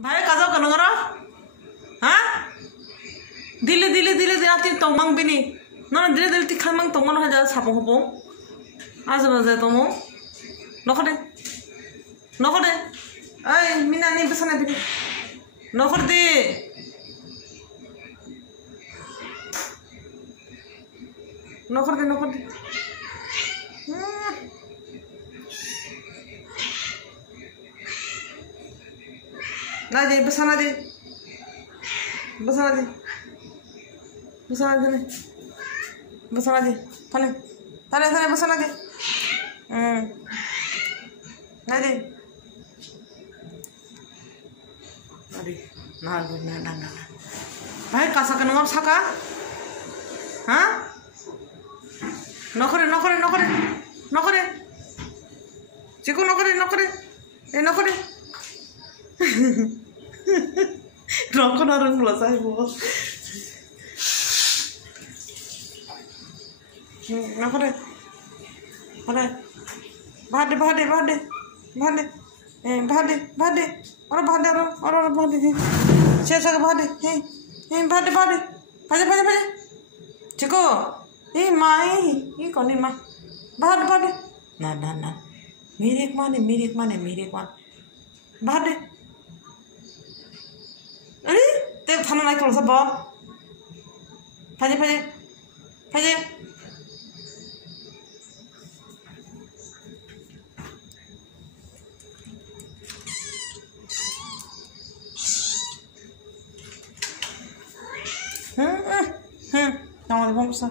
भाई काजाव कनगरा हाँ दिले दिले दिले दिले आती तो मंग बिनी ना दिले दिले ती खान मंग तो मन हो जाए सापों को पों आज बजे तो मो नौकर दे ऐ मिना नहीं बसना बिनी नौकर दे ना दे बसना दे थाने बसना दे ना दे अरे ना भाई कासा के नंगर साका हाँ नौकरे चिकू नौकरे नौकर रंग बोला साहे बहुत नौकरे अरे भादे शेषा भादे भादे चिको ये माई ये कौन माँ भादे ना मेरे एक माने भादे अरे ते थाना नाइ कल सब फाजे हमारे बम सा